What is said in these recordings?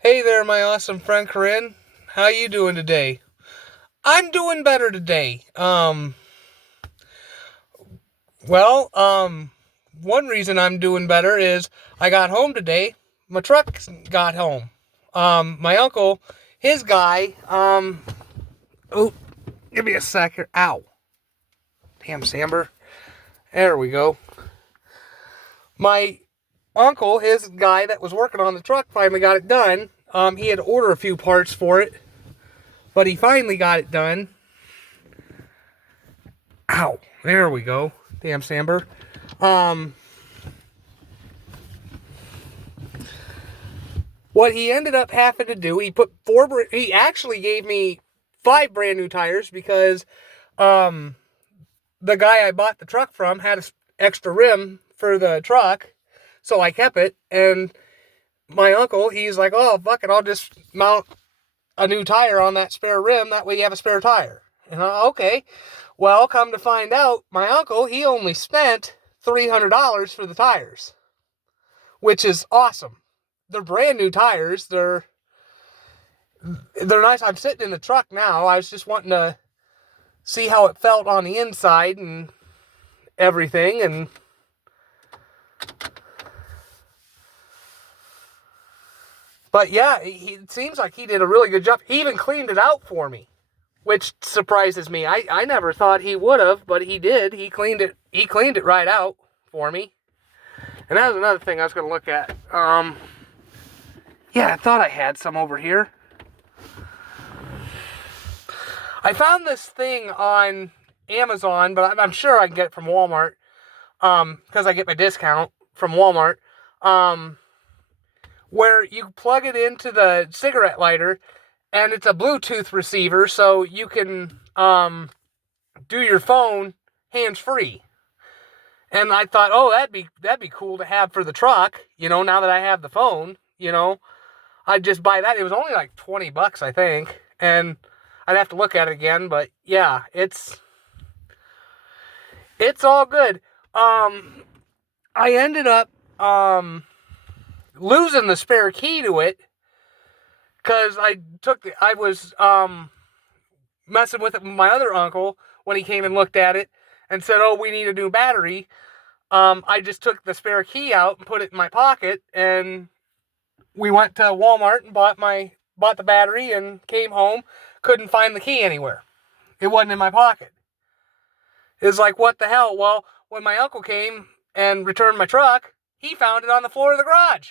Hey there, my awesome friend Corinne. How you doing today? I'm doing better today. Well, one reason I'm doing better is I got home today. My truck got home. My uncle, his guy, oh, give me a second. Ow. Damn, Samber. There we go. My uncle, his guy that was working on the truck, finally got it done. He had to order a few parts for it, but he finally got it done. Ow. There we go. Damn, Samber. Um, what he ended up having to do, he actually gave me 5 brand new tires because, um, the guy I bought the truck from had an extra rim for the truck. So I kept it. And my uncle, he's like, oh, fuck it. I'll just mount a new tire on that spare rim. That way you have a spare tire. And okay. Well, come to find out, my uncle, he only spent $300 for the tires, which is awesome. They're brand new tires. They're nice. I'm sitting in the truck now. I was just wanting to see how it felt on the inside and everything. And but yeah, it seems like he did a really good job. He even cleaned it out for me, which surprises me. I never thought he would have, but he did. He cleaned it right out for me. And that was another thing I was going to look at. Yeah, I thought I had some over here. I found this thing on Amazon, but I'm sure I can get it from Walmart, because I get my discount from Walmart, where you plug it into the cigarette lighter, and it's a Bluetooth receiver, so you can do your phone hands-free. And I thought, oh, that'd be cool to have for the truck, now that I have the phone, I'd just buy that. It was only like $20, I think, and I'd have to look at it again, but yeah, it's all good. I ended up losing the spare key to it because I was messing with it with my other uncle when he came and looked at it and said, oh, we need a new battery. I just took the spare key out and put it in my pocket, and we went to Walmart and bought the battery and came home. Couldn't find the key anywhere. It wasn't in my pocket. It was like, what the hell? Well, when my uncle came and returned my truck, he found it on the floor of the garage.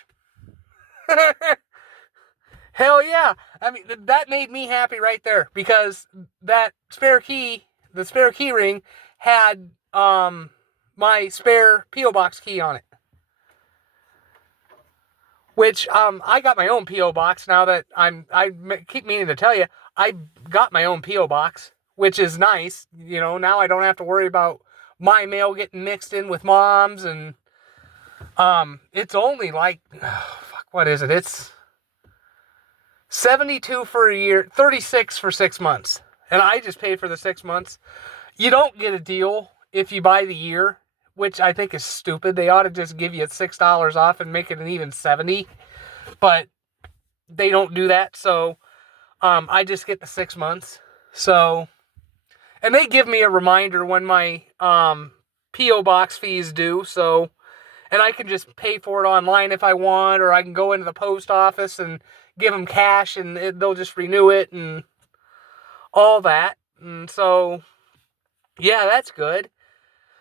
Hell yeah. I mean, that made me happy right there, because that spare key, the spare key ring, had my spare P.O. Box key on it. Which, I got my own P.O. Box now that I keep meaning to tell you, I got my own P.O. Box, which is nice. Now I don't have to worry about my mail getting mixed in with mom's, and, it's only like, what is it? It's $72 for a year, $36 for 6 months. And I just paid for the 6 months. You don't get a deal if you buy the year, which I think is stupid. They ought to just give you $6 off and make it an even 70. But they don't do that, so I just get the 6 months. So, and they give me a reminder when my P.O. Box fees due, so, and I can just pay for it online if I want, or I can go into the post office and give them cash, and they'll just renew it and all that. And so, yeah, that's good.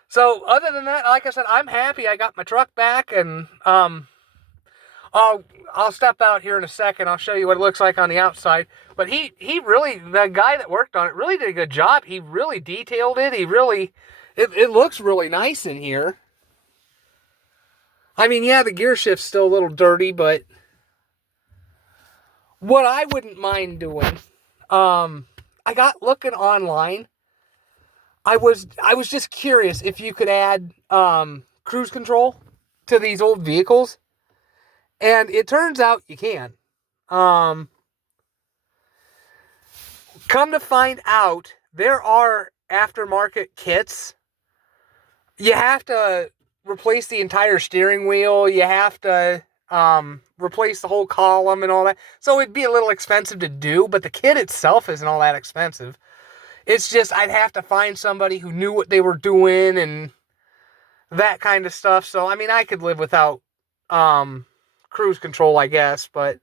So, other than that, like I said, I'm happy I got my truck back, and I'll step out here in a second. I'll show you what it looks like on the outside. But he really, the guy that worked on it really did a good job. He really detailed it. It looks really nice in here. I mean, yeah, the gear shift's still a little dirty, but what I wouldn't mind doing, I got looking online. I was just curious if you could add cruise control to these old vehicles. And it turns out you can. Come to find out, there are aftermarket kits. You have to replace the entire steering wheel. You have to replace the whole column and all that. So it'd be a little expensive to do, but the kit itself isn't all that expensive. It's just I'd have to find somebody who knew what they were doing and that kind of stuff. So, I mean, I could live without cruise control, I guess, but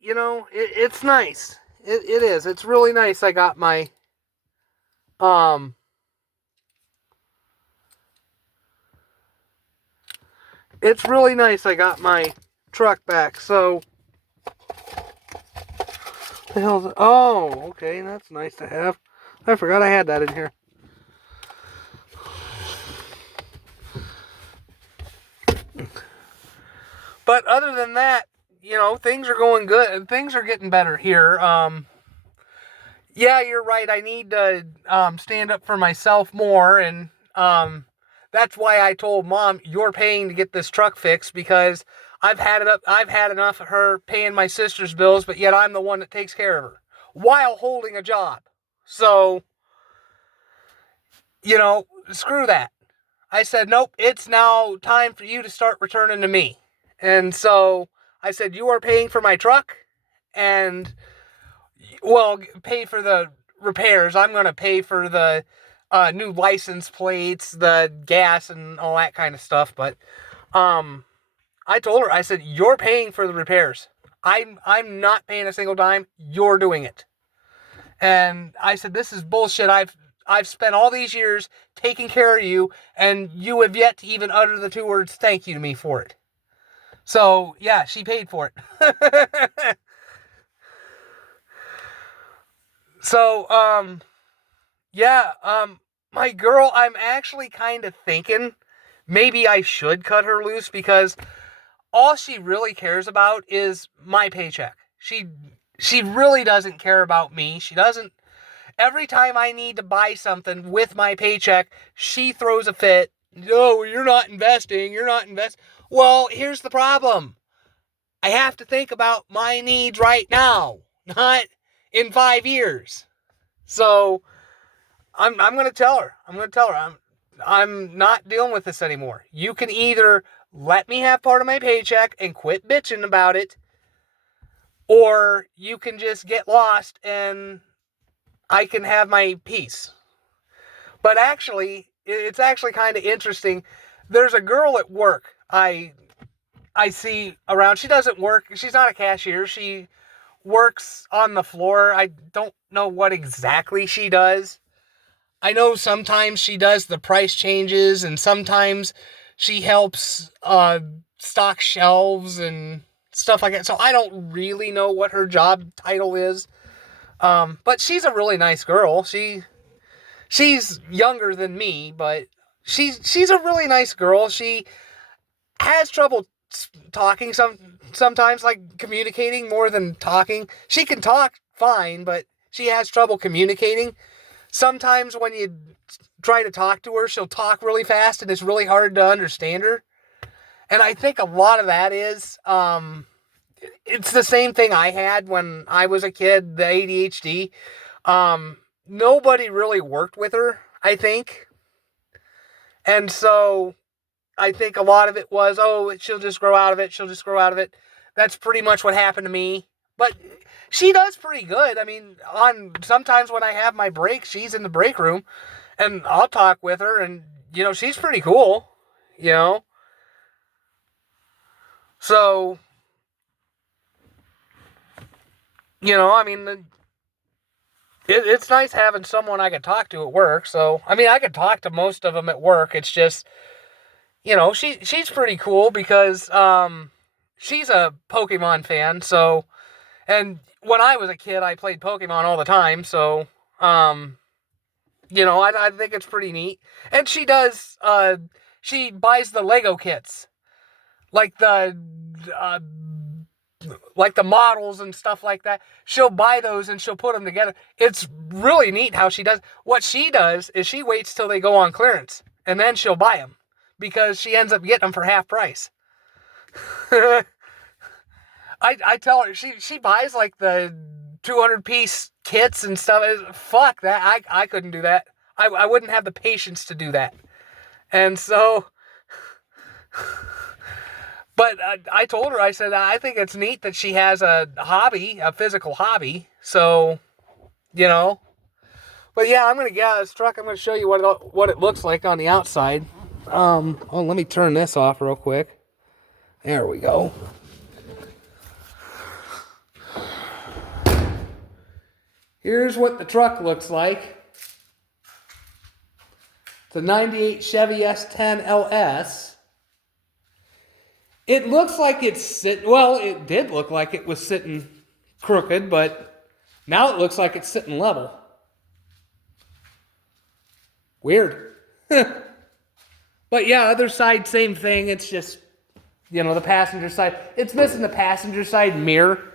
you know, it's nice. It is. It's really nice. I got my it's really nice. I got my truck back. So the hell's it? Oh, okay, that's nice to have. I forgot I had that in here. But other than that, you know, things are going good and things are getting better here. Yeah, you're right. I need to stand up for myself more, and that's why I told Mom, you're paying to get this truck fixed, because I've had enough of her paying my sister's bills, but yet I'm the one that takes care of her while holding a job. So, you know, screw that. I said, nope, it's now time for you to start returning to me. And so I said, you are paying for my truck, and, well, pay for the repairs. I'm going to pay for the new license plates, the gas, and all that kind of stuff. But I told her, I said, you're paying for the repairs. I'm not paying a single dime. You're doing it. And I said, this is bullshit. I've spent all these years taking care of you, and you have yet to even utter the two words thank you to me for it. So, yeah, she paid for it. So, yeah, my girl, I'm actually kind of thinking maybe I should cut her loose, because all she really cares about is my paycheck. She really doesn't care about me. She doesn't. Every time I need to buy something with my paycheck, she throws a fit. No, you're not investing. You're not investing. Well, here's the problem. I have to think about my needs right now, not in 5 years. So I'm going to tell her. I'm not dealing with this anymore. You can either let me have part of my paycheck and quit bitching about it, or you can just get lost and I can have my peace. But actually, it's actually kind of interesting. There's a girl at work I see around. She doesn't work. She's not a cashier. She works on the floor. I don't know what exactly she does. I know sometimes she does the price changes, and sometimes she helps stock shelves and stuff like that. So I don't really know what her job title is. But she's a really nice girl. She's younger than me, but she's a really nice girl. She has trouble talking sometimes, like communicating more than talking. She can talk fine, but she has trouble communicating. Sometimes when you try to talk to her, she'll talk really fast and it's really hard to understand her. And I think a lot of that is, it's the same thing I had when I was a kid, the ADHD. Nobody really worked with her, I think. And so I think a lot of it was, oh, she'll just grow out of it. She'll just grow out of it. That's pretty much what happened to me. But she does pretty good. I mean, sometimes when I have my break, she's in the break room, and I'll talk with her, and, you know, she's pretty cool, you know. So, you know, I mean, it's nice having someone I can talk to at work. So, I mean, I could talk to most of them at work. It's just, you know, she's pretty cool because she's a Pokemon fan. So, and when I was a kid, I played Pokemon all the time. So, you know, I think it's pretty neat. And she buys the Lego kits, like like the models and stuff like that. She'll buy those and she'll put them together. It's really neat how she does. What she does is she waits till they go on clearance, and then she'll buy them, because she ends up getting them for half price. I tell her, she buys like the 200-piece kits and stuff. Fuck that. I couldn't do that. I wouldn't have the patience to do that. And so But I told her, I said, I think it's neat that she has a hobby, a physical hobby. So, you know. But yeah, I'm going to get out of this truck. I'm going to show you what it looks like on the outside. Let me turn this off real quick. There we go. Here's what the truck looks like. It's a 98 Chevy S10 LS. It looks like it's sitting, well, it did look like it was sitting crooked, but now it looks like it's sitting level. Weird. But yeah, other side, same thing. It's just, the passenger side. It's missing the passenger side mirror,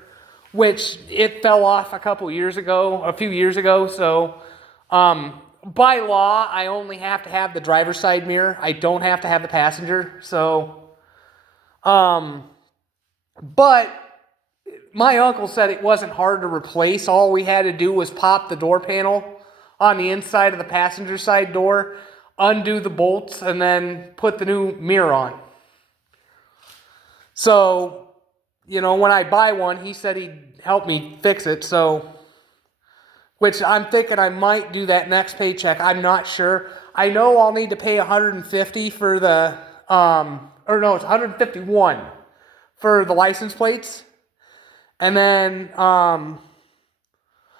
which it fell off a few years ago. So, by law, I only have to have the driver's side mirror. I don't have to have the passenger. So, but my uncle said it wasn't hard to replace. All we had to do was pop the door panel on the inside of the passenger side door, undo the bolts, and then put the new mirror on. So, when I buy one, he said he'd help me fix it. So, which I'm thinking I might do that next paycheck. I'm not sure. I know I'll need to pay $150 for the, it's $151 for the license plates. And then,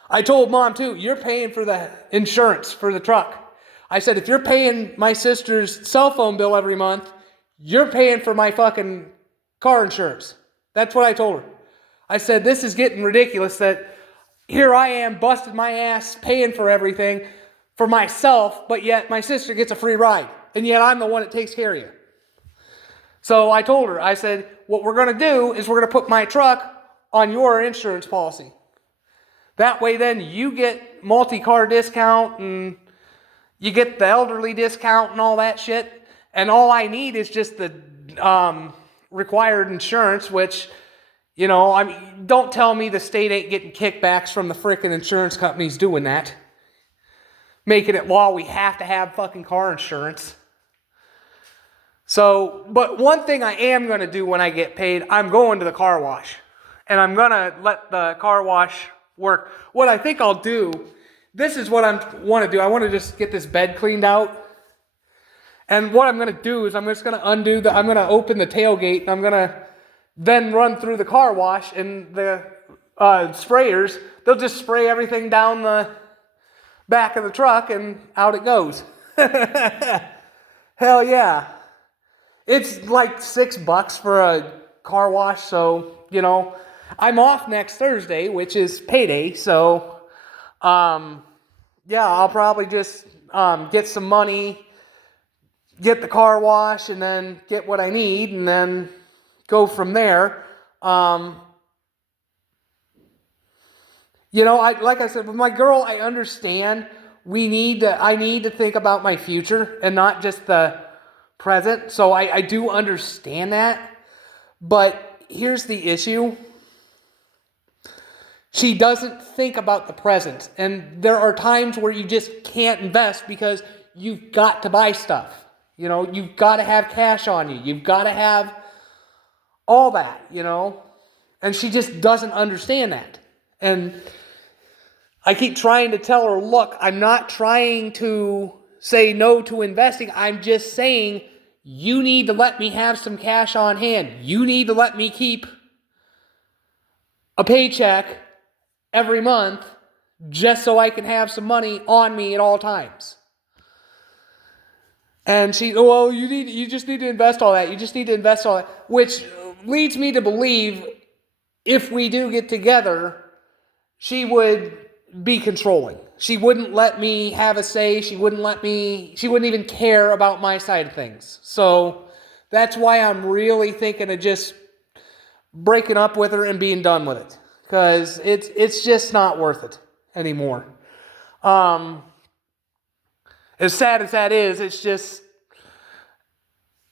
I told Mom too, you're paying for the insurance for the truck. I said, if you're paying my sister's cell phone bill every month, you're paying for my fucking car insurance. That's what I told her. I said, this is getting ridiculous that here I am busting my ass paying for everything for myself, but yet my sister gets a free ride. And yet I'm the one that takes care of you. So I told her, I said, what we're going to do is we're going to put my truck on your insurance policy. That way then you get multi-car discount and you get the elderly discount and all that shit. And all I need is just the required insurance, which, don't tell me the state ain't getting kickbacks from the frickin' insurance companies doing that. Making it law we have to have fucking car insurance. So, but one thing I am going to do when I get paid, I'm going to the car wash. And I'm going to let the car wash work. What I think I'll do, this is what I want to do. I want to just get this bed cleaned out. And what I'm going to do is I'm just going to I'm going to open the tailgate, and I'm going to then run through the car wash, and the sprayers, they'll just spray everything down the back of the truck, and out it goes. Hell yeah. It's like $6 for a car wash, so, I'm off next Thursday, which is payday, so, yeah, I'll probably just get some money, get the car wash, and then get what I need, and then go from there. Like I said, with my girl, I understand I need to think about my future and not just the present. So I do understand that. But here's the issue. She doesn't think about the present. And there are times where you just can't invest because you've got to buy stuff. You've got to have cash on you. You've got to have all that, And she just doesn't understand that. And I keep trying to tell her, look, I'm not trying to say no to investing. I'm just saying you need to let me have some cash on hand. You need to let me keep a paycheck every month just so I can have some money on me at all times. And you just need to invest all that. You just need to invest all that. Which leads me to believe if we do get together, she would be controlling. She wouldn't let me have a say. She wouldn't even care about my side of things. So that's why I'm really thinking of just breaking up with her and being done with it. Because it's just not worth it anymore. As sad as that is, it's just,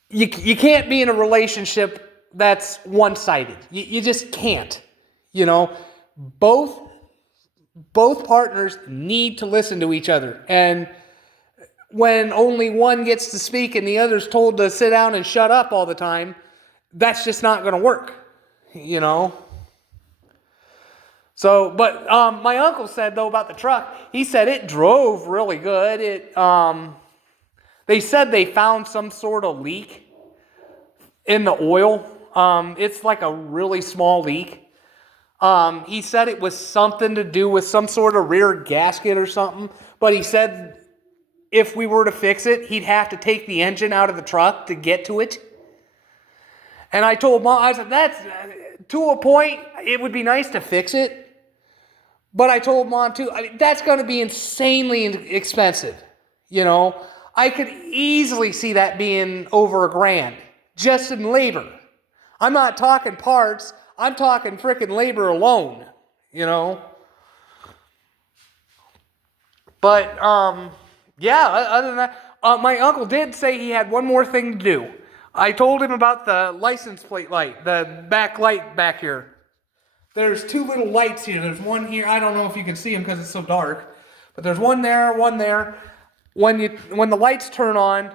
you can't be in a relationship that's one-sided. You just can't. Both partners need to listen to each other. And when only one gets to speak and the other's told to sit down and shut up all the time, that's just not going to work, you know. So, but my uncle said, though, about the truck, he said it drove really good. They said they found some sort of leak in the oil. It's like a really small leak. He said it was something to do with some sort of rear gasket or something, but he said if we were to fix it, he'd have to take the engine out of the truck to get to it. And I told Mom, I said, that's, to a point, it would be nice to fix it. But I told Mom, too, I mean, that's going to be insanely expensive. You know, I could easily see that being over $1,000 just in labor. I'm not talking parts. I'm talking frickin' labor alone, you know. But, yeah, other than that, my uncle did say he had one more thing to do. I told him about the license plate light, the back light back here. There's 2 little lights here. There's one here. I don't know if you can see them because it's so dark. But there's one there, one there. When the lights turn on,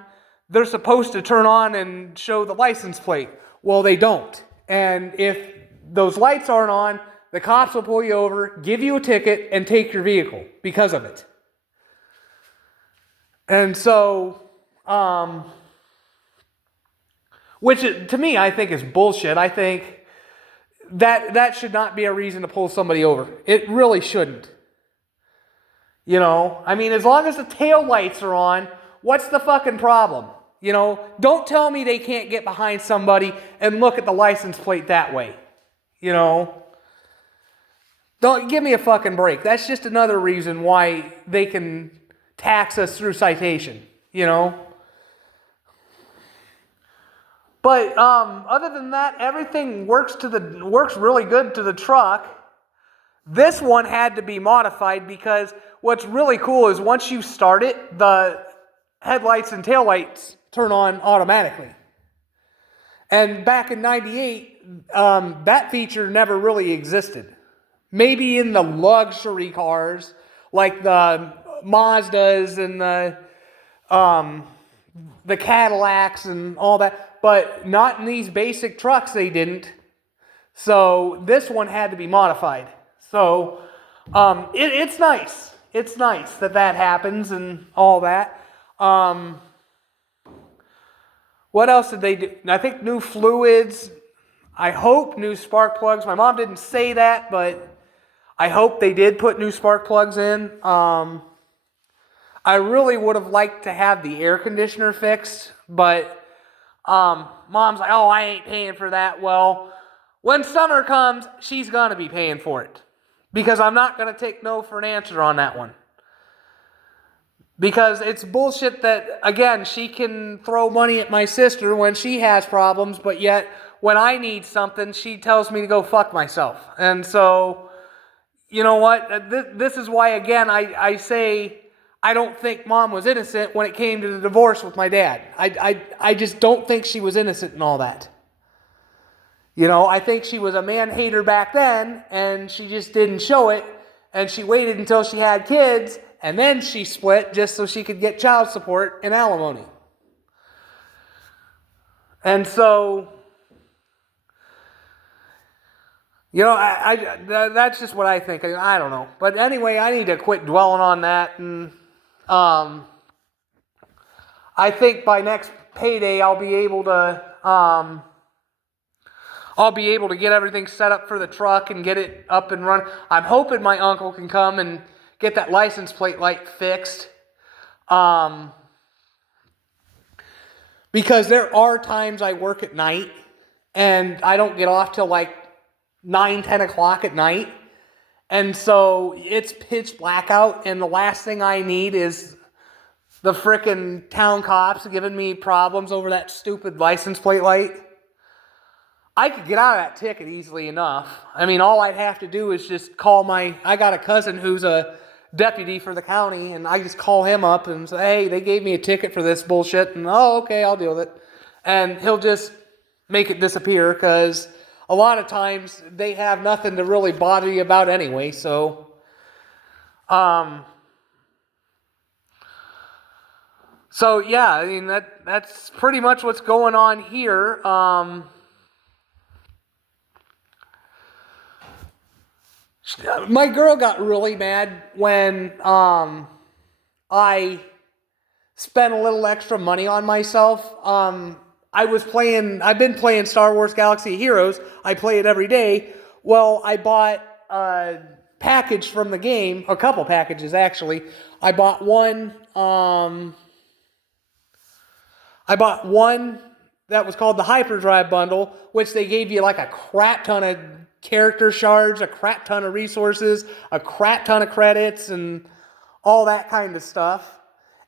they're supposed to turn on and show the license plate. Well, they don't. And if those lights aren't on, the cops will pull you over, give you a ticket, and take your vehicle because of it. And so, which to me I think is bullshit. I think that should not be a reason to pull somebody over. It really shouldn't. You know, I mean, as long as the tail lights are on, what's the fucking problem? You know, don't tell me they can't get behind somebody and look at the license plate that way. You know, don't give me a fucking break. That's just another reason why they can tax us through citation, you know. But other than that, everything works really good to the truck. This one had to be modified because what's really cool is once you start it, the headlights and taillights turn on automatically. And back in '98, that feature never really existed. Maybe in the luxury cars like the Mazdas and the Cadillacs and all that, but not in these basic trucks they didn't. So this one had to be modified. So it's nice. It's nice that happens and all that. What else did they do? I think new fluids. I hope new spark plugs. My mom didn't say that, but I hope they did put new spark plugs in. I really would have liked to have the air conditioner fixed, but Mom's like, oh, I ain't paying for that. Well, when summer comes, she's going to be paying for it because I'm not going to take no for an answer on that one. Because it's bullshit that, again, she can throw money at my sister when she has problems, but yet when I need something, she tells me to go fuck myself. And so, you know what? This is why, again, I say I don't think Mom was innocent when it came to the divorce with my dad. I just don't think she was innocent in all that. You know, I think she was a man-hater back then, and she just didn't show it, and she waited until she had kids, and then she split just so she could get child support and alimony. And so, you know, that's just what I think. I don't know. But anyway, I need to quit dwelling on that. And I think by next payday, I'll be able to get everything set up for the truck and get it up and running. I'm hoping my uncle can come and get that license plate light fixed. Because there are times I work at night and I don't get off till like 9, 10 o'clock at night. And so it's pitch black out, and the last thing I need is the frickin' town cops giving me problems over that stupid license plate light. I could get out of that ticket easily enough. I mean, all I'd have to do is just call I got a cousin who's a deputy for the county, and I just call him up and say, hey, they gave me a ticket for this bullshit, and oh, okay, I'll deal with it. And he'll just make it disappear, because a lot of times they have nothing to really bother you about anyway, so, So yeah, I mean that's pretty much what's going on here. My girl got really mad when I spent a little extra money on myself. I've been playing Star Wars Galaxy of Heroes. I play it every day. Well, I bought a package from the game, a couple packages actually. I bought one that was called the Hyperdrive Bundle, which they gave you like a crap ton of character shards, a crap ton of resources, a crap ton of credits, and all that kind of stuff.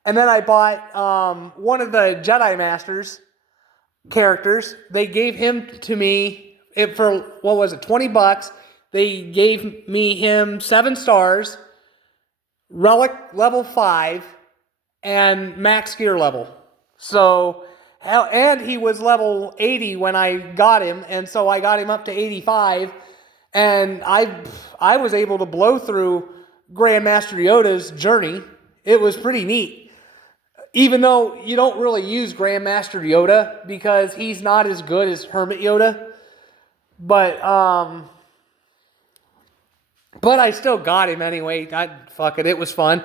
And then I bought one of the Jedi Masters characters. They gave him to me for, what was it, $20. They gave me him 7 stars, relic level 5, and max gear level. So, and he was level 80 when I got him, and so I got him up to 85, and I was able to blow through Grandmaster Yoda's journey. It was pretty neat. Even though you don't really use Grandmaster Yoda because he's not as good as Hermit Yoda, but I still got him anyway. Fuck it, it was fun.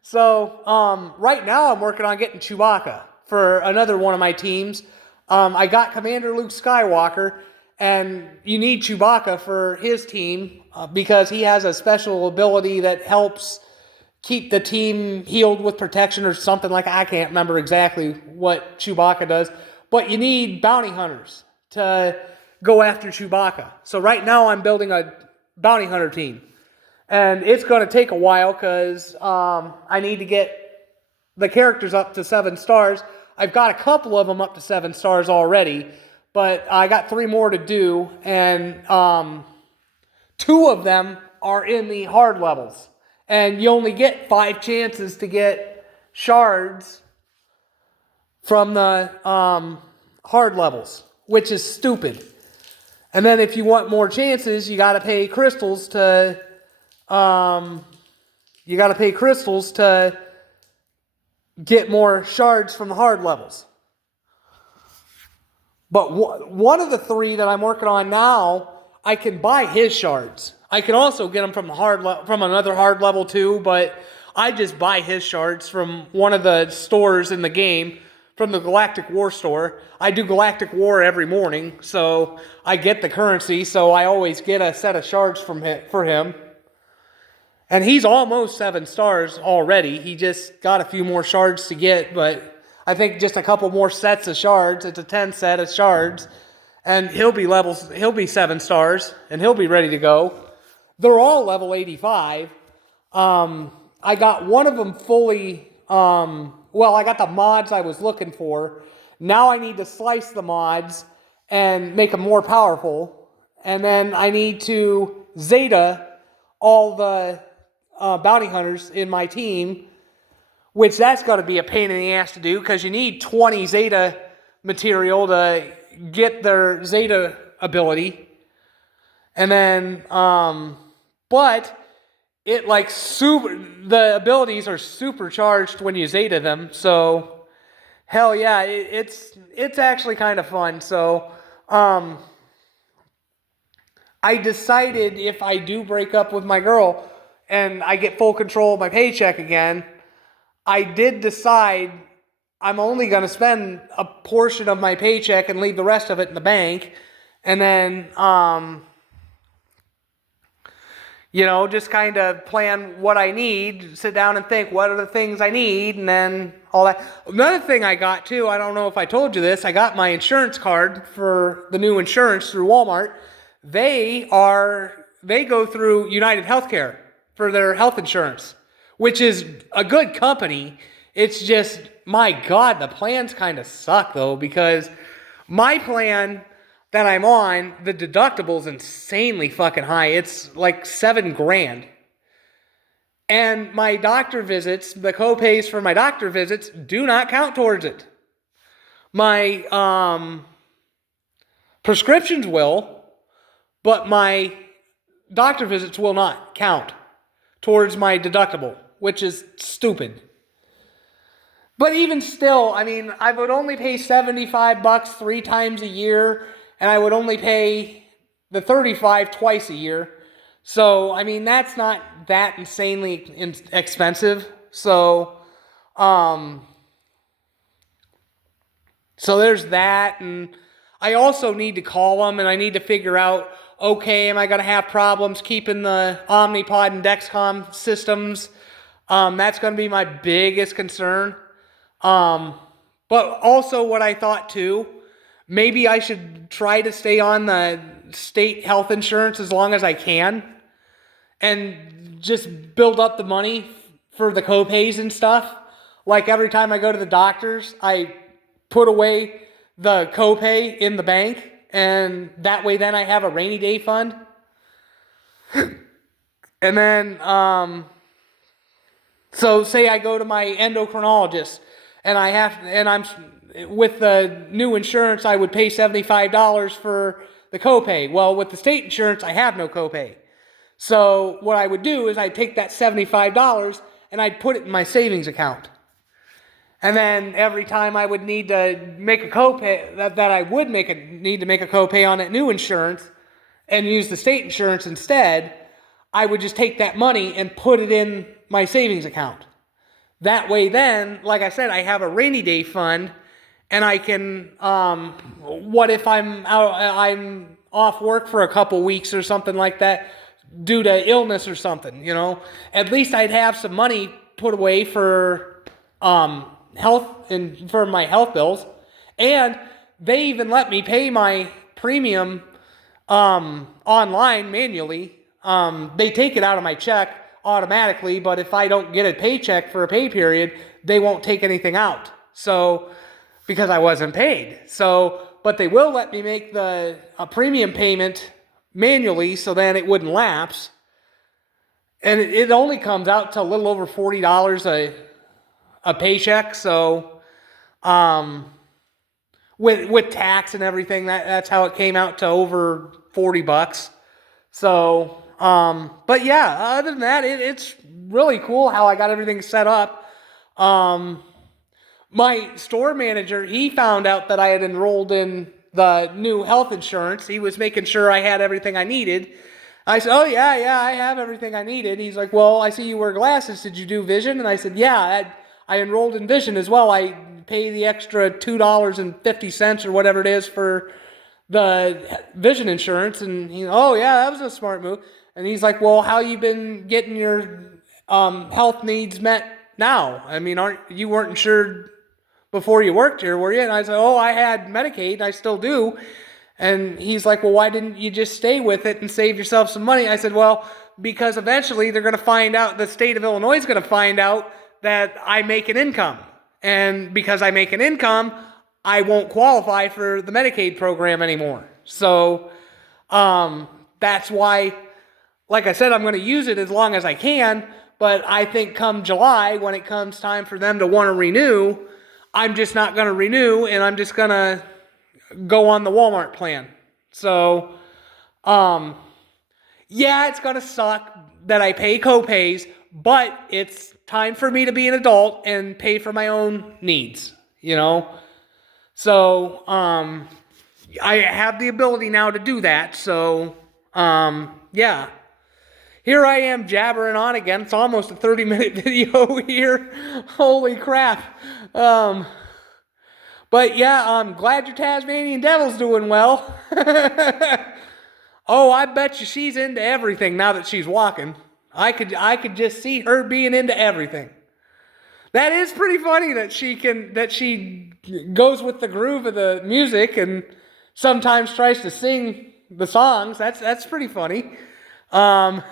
So right now I'm working on getting Chewbacca for another one of my teams. I got Commander Luke Skywalker, and you need Chewbacca for his team because he has a special ability that helps keep the team healed with protection or something like that. I can't remember exactly what Chewbacca does, but you need bounty hunters to go after Chewbacca. So right now I'm building a bounty hunter team, and it's going to take a while because I need to get the characters up to 7 stars. I've got a couple of them up to 7 stars already, but I got 3 more to do, and 2 of them are in the hard levels. And you only get 5 chances to get shards from the hard levels, which is stupid. And then if you want more chances, you got to pay crystals to get more shards from the hard levels. But one of the 3 that I'm working on now, I can buy his shards. I can also get them from from another hard level too, but I just buy his shards from one of the stores in the game, from the Galactic War store. I do Galactic War every morning, so I get the currency, so I always get a set of shards for him. And he's almost 7 stars already. He just got a few more shards to get, but I think just a couple more sets of shards. It's a 10 set of shards. And he'll be 7 stars, and he'll be ready to go. They're all level 85. I got one of them fully, I got the mods I was looking for. Now I need to slice the mods and make them more powerful. And then I need to Zeta all the bounty hunters in my team, which that's got to be a pain in the ass to do because you need 20 Zeta material to get their Zeta ability. And then, but it the abilities are supercharged when you Zeta them. So, hell yeah, it's actually kind of fun. So, I decided if I do break up with my girl and I get full control of my paycheck again, I did decide I'm only going to spend a portion of my paycheck and leave the rest of it in the bank. And then, just kind of plan what I need, sit down and think, what are the things I need, and then all that. Another thing I got, too, I don't know if I told you this, I got my insurance card for the new insurance through Walmart. They go through United Healthcare for their health insurance, which is a good company. It's just, my God, the plans kind of suck, though, because my plan that I'm on, the deductible's insanely fucking high. It's like $7,000. And my doctor visits, the co-pays for my doctor visits do not count towards it. My prescriptions will, but my doctor visits will not count towards my deductible, which is stupid. But even still, I mean, I would only pay $75 3 times a year, and I would only pay the 35 twice a year. So, I mean, that's not that insanely expensive. Um, so there's that, and I also need to call them, and I need to figure out, okay, am I going to have problems keeping the Omnipod and Dexcom systems? That's going to be my biggest concern. But also what I thought too, maybe I should try to stay on the state health insurance as long as I can and just build up the money for the copays and stuff. Like every time I go to the doctors, I put away the copay in the bank, and that way then I have a rainy day fund. And then, so say I go to my endocrinologist and I'm with the new insurance, I would pay $75 for the copay. Well, with the state insurance, I have no copay. So what I would do is I'd take that $75 and I'd put it in my savings account. And then every time I would need to make a copay, that I would need to make a copay on that new insurance and use the state insurance instead, I would just take that money and put it in my savings account. That way then, like I said, I have a rainy day fund, and I can, what if I'm off work for a couple weeks or something like that due to illness or something, you know? At least I'd have some money put away for health and for my health bills. And they even let me pay my premium online manually. They take it out of my check automatically, but if I don't get a paycheck for a pay period, they won't take anything out. So, because I wasn't paid. So, but they will let me make a premium payment manually, so then it wouldn't lapse. And it only comes out to a little over $40 a paycheck. So, with tax and everything, that's how it came out to over $40. So, but yeah, other than that, it's really cool how I got everything set up. My store manager, he found out that I had enrolled in the new health insurance. He was making sure I had everything I needed. I said, oh yeah, I have everything I needed. He's like, well, I see you wear glasses. Did you do vision? And I said, yeah, I enrolled in vision as well. I pay the extra $2.50 or whatever it is for the vision insurance. And he, oh yeah, that was a smart move. And he's like, well, how you been getting your health needs met now? I mean, you weren't insured before you worked here, were you? And I said, oh, I had Medicaid, I still do. And he's like, well, why didn't you just stay with it and save yourself some money? I said, well, because eventually they're going to find out, the state of Illinois is going to find out that I make an income. And because I make an income, I won't qualify for the Medicaid program anymore. So that's why, like I said, I'm going to use it as long as I can. But I think come July, when it comes time for them to want to renew, I'm just not going to renew, and I'm just going to go on the Walmart plan. So, yeah, it's going to suck that I pay copays, but it's time for me to be an adult and pay for my own needs, you know? So, I have the ability now to do that. So, yeah. Here I am jabbering on again. It's almost a 30-minute video here. Holy crap. But yeah, I'm glad your Tasmanian Devil's doing well. Oh, I bet you she's into everything now that she's walking. I could just see her being into everything. That is pretty funny that she goes with the groove of the music and sometimes tries to sing the songs. That's pretty funny. That's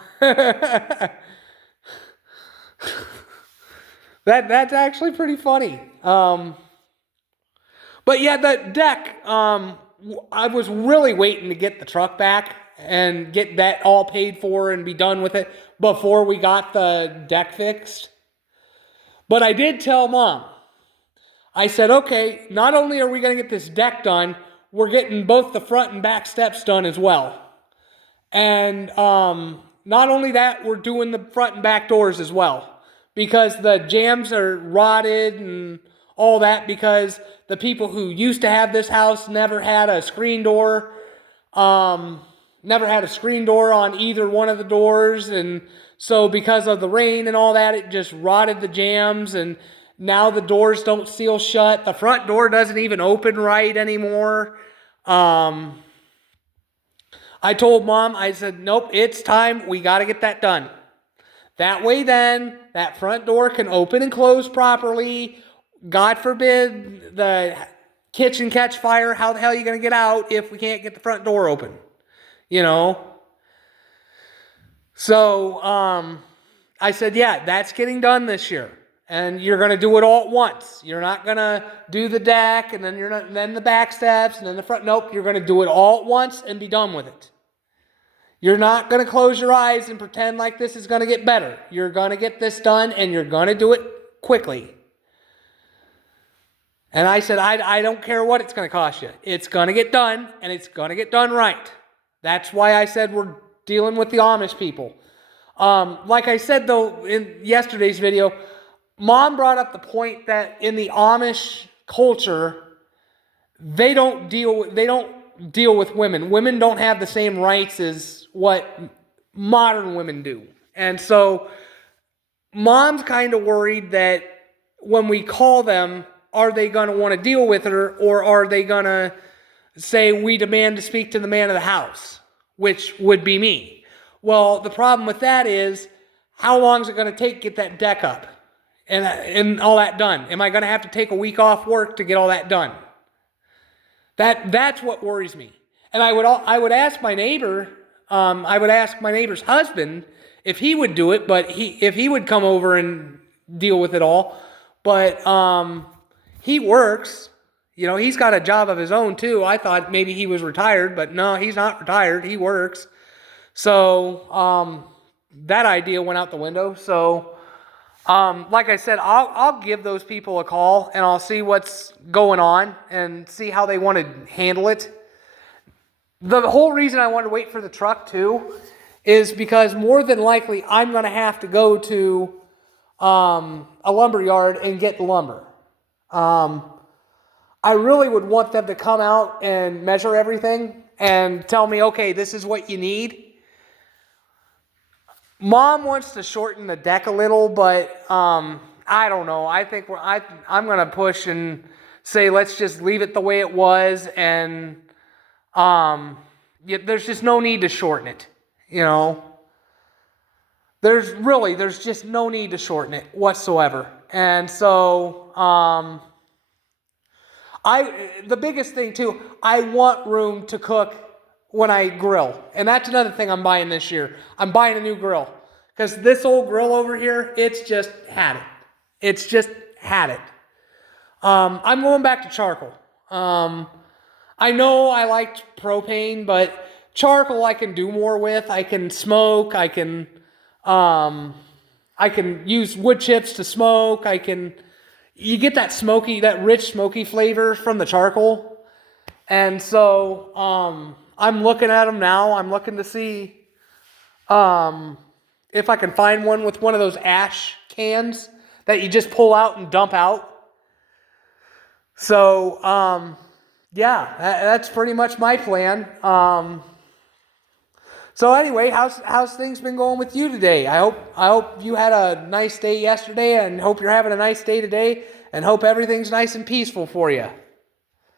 actually pretty funny. But yeah, the deck, I was really waiting to get the truck back and get that all paid for and be done with it before we got the deck fixed. But I did tell Mom, I said, okay, not only are we going to get this deck done, we're getting both the front and back steps done as well. And not only that, we're doing the front and back doors as well. Because the jambs are rotted and all that because the people who used to have this house never had a screen door. Never had a screen door on either one of the doors. And so because of the rain and all that, it just rotted the jambs. And now the doors don't seal shut. The front door doesn't even open right anymore. I told Mom, I said, nope, it's time. We got to get that done. That way then, that front door can open and close properly. God forbid the kitchen catch fire. How the hell are you going to get out if we can't get the front door open? You know? So, I said, yeah, that's getting done this year. And you're going to do it all at once. You're not going to do the deck and then the back steps and then the front. Nope, you're going to do it all at once and be done with it. You're not going to close your eyes and pretend like this is going to get better. You're going to get this done and you're going to do it quickly. And I said, I don't care what it's going to cost you. It's going to get done and it's going to get done right. That's why I said we're dealing with the Amish people. Like I said, though, in yesterday's video, Mom brought up the point that in the Amish culture, they don't deal with women. Women don't have the same rights as what modern women do. And so Mom's kind of worried that when we call them, are they going to want to deal with her, or are they going to say, we demand to speak to the man of the house, which would be me. Well, the problem with that is, how long is it going to take to get that deck up and all that done? Am I going to have to take a week off work to get all that done? That's what worries me. And I would ask my neighbor, I would ask my neighbor's husband if he would do it, but if he would come over and deal with it all. But he works. You know, he's got a job of his own too. I thought maybe he was retired, but no, he's not retired. He works. So that idea went out the window. So like I said, I'll give those people a call and I'll see what's going on and see how they want to handle it. The whole reason I wanted to wait for the truck too is because more than likely I'm going to have to go to a lumber yard and get the lumber. I really would want them to come out and measure everything and tell me, okay, this is what you need. Mom wants to shorten the deck a little, but I don't know. I think I'm going to push and say let's just leave it the way it was, and there's just no need to shorten it. You know, there's just no need to shorten it whatsoever. And so the biggest thing too, I want room to cook when I grill. And that's another thing I'm buying this year. I'm buying a new grill. Because this old grill over here, it's just had it. It's just had it. I'm going back to charcoal. I know I liked propane, but charcoal I can do more with. I can smoke. I can use wood chips to smoke. You get that smoky, that rich smoky flavor from the charcoal. And so I'm looking at them now. I'm looking to see if I can find one with one of those ash cans that you just pull out and dump out. So yeah, that's pretty much my plan. So anyway, how's things been going with you today? I hope you had a nice day yesterday, and hope you're having a nice day today, and hope everything's nice and peaceful for you.